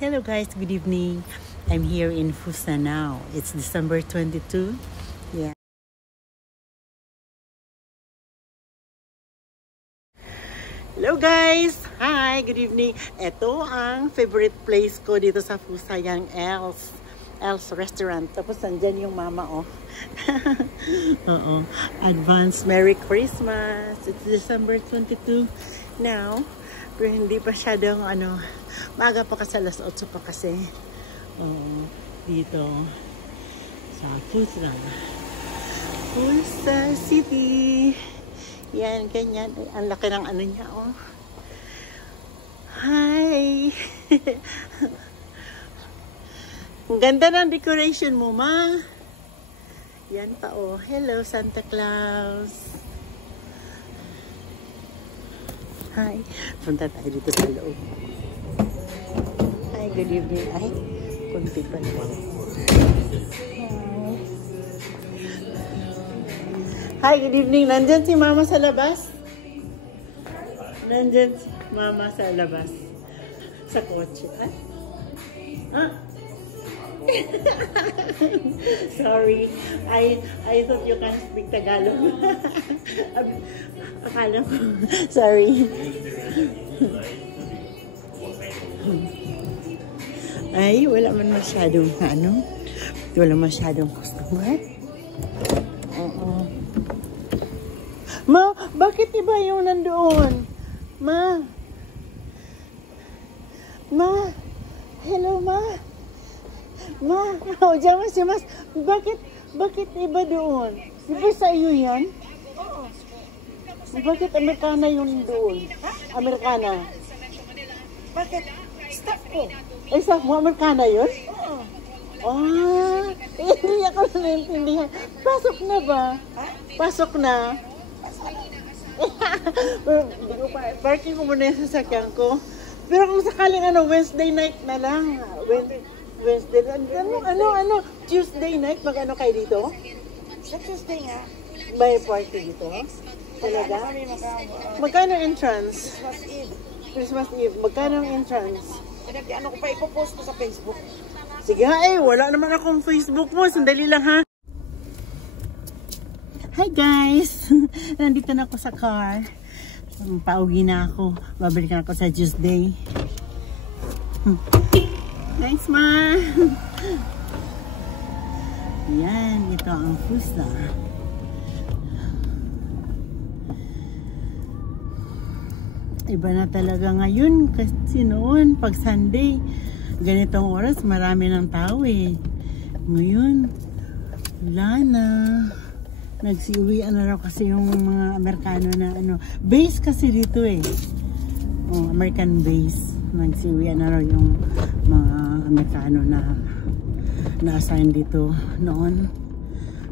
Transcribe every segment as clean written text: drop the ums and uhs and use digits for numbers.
Hello guys, good evening. I'm here in Fusa now. It's December 22. Yeah. Hello guys! Hi, good evening. Ito ang favorite place ko dito sa Fusa, yung El's Restaurant. Tapos nandyan yung mama, oh. Oo. Advance Merry Christmas. It's December 22 now. Pero hindi pa masyadong maaga pa kasi alas 8 pa kasi. Oo. Dito sa Fusa. Fusa City. Yan, ganyan. Ay, ang laki ng niya, oh. Hi! Ang ganda ng decoration mo, ma. Yan pa, oh. Hello, Santa Claus. Hi. Punta tayo dito sa loob. Hi, good evening. Ay, kunti pa na. Hi, good evening. Nandyan si mama sa labas? Nandyan si mama sa labas. Sa kotse. Ay? Ah? Sorry. I thought you can speak Tagalog. Akala ko. Sorry. Ay, wala man masyadong wala masyadong customer. Oo. Ma, bakit iba yung nandoon? Ma. Ma. Hello, ma. Ma, oh, diyan si Mas. Bakit iba doon? Di ba sa iyo yan? Oo. Bakit Amerikana yung doon? Amerikana? Bakit? Staff ko. Eh, staff mo, Amerikana yun? Oo. Ah, hindi ako naintindihan. Pasok na ba? Pasok na? Parking ko muna yung sasakyan ko. Pero kung sakaling Wednesday night na lang. Wednesday, Tuesday night, mag-ano kayo dito? Sa Tuesday nga. May party dito? Talaga? Magkano entrance? Christmas Eve. Christmas Eve. Magkano entrance? Ano ko pa, ipopost ko sa Facebook. Sige nga wala naman akong Facebook mo. Sandali lang ha. Hi guys! Nandito na ako sa car. Pauwi na ako. Babalik na ako sa Tuesday. Thanks, ma! Yan, ito ang Fusa. Iba na talaga ngayon kasi noon, pag Sunday, ganitong oras, marami ng tao eh. Ngayon, wala na. Nagsiuwian na raw kasi yung mga Amerikano na base kasi dito eh. Oh, American base. Nagsiuwian na raw yung mga Amerikano na na-assign dito noon.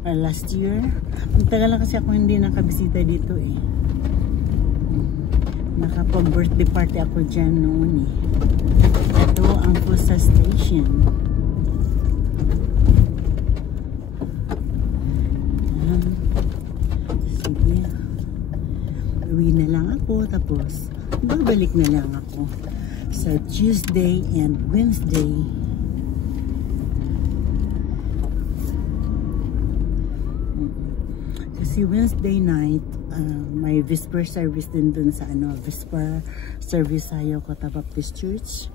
Last year. Ang tagal lang kasi ako hindi nakabisita dito eh. Nakapag-birthday party ako dyan noon eh. Ito ang Fusa Station. Sige. Uwi na lang ako tapos babalik na lang ako sa Tuesday and Wednesday. Kasi Wednesday night may Vesper service din dun sa Vesper service sa Yokota Baptist Church.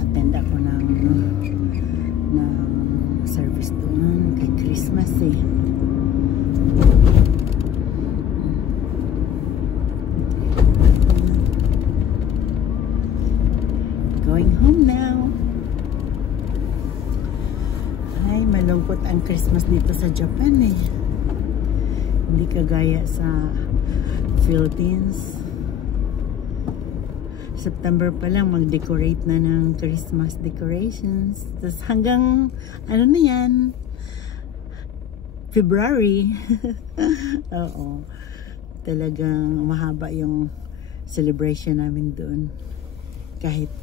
Attend ako ng service doon kay Christmas eh. Going home now. Ay, malungkot ang Christmas dito sa Japan eh. Hindi kagaya sa Philippines. September pa lang mag-decorate na ng Christmas decorations. Tapos hanggang na yan? February. Oo. Talagang mahaba yung celebration namin doon. Kahit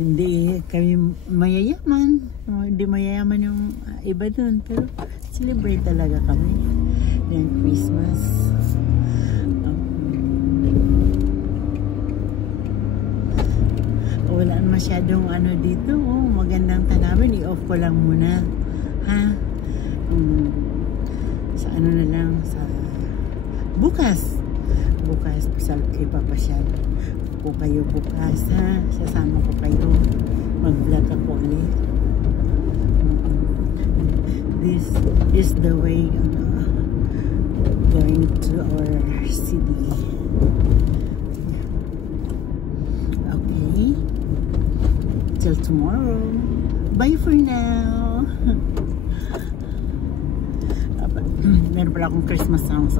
hindi kami mayayaman. Hindi mayayaman yung iba doon. Pero celebrate talaga kami. Yan, Christmas. wala masyadong ano dito. Oh, magandang tanawin. I-off ko lang muna. Ha? Sa ano na lang, sa bukas sa ipapasyal ko kayo bukas, ha? Sasama ko kayo, mag-vlog ako ulit. This is the way going to our city. Okay, till tomorrow. Bye for now. Meron pala akong Christmas song.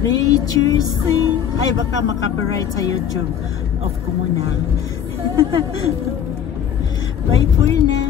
Nature sing. Ay, baka makapiright sa YouTube. Off ko muna. Bye for now.